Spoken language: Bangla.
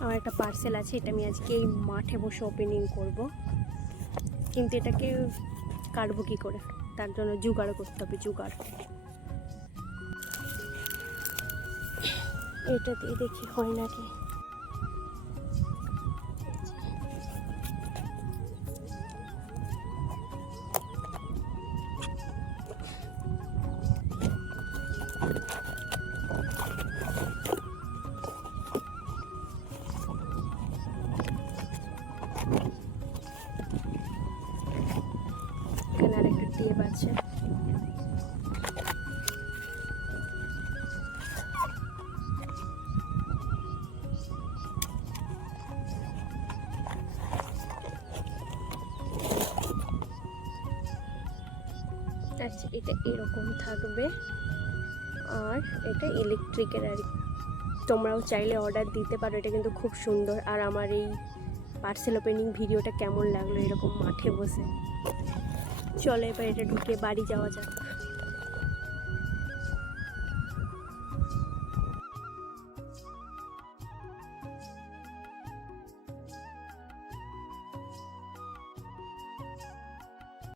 আমার একটা পার্সেল আছে, এটা আমি আজকে এই মাঠে বসে ওপেনিং করব। কিন্তু এটাকে কাটবো কী করে? তার জন্য জোগাড় করতে হবে, জোগাড়। এটা দিয়ে দেখি হয় নাকি। আরেকটা আছে। এটা এরকম থাকবে। আর এটা ইলেকট্রিকের আর তোমরাও চাইলে অর্ডার দিতে পারো, এটা কিন্তু খুব সুন্দর। আর আমার এই পার্সেল ওপেনিং ভিডিওটা কেমন লাগল এরকম মাঠে বসে? চলো এবার এটা ঢুকে বাড়ি যাওয়া যাক।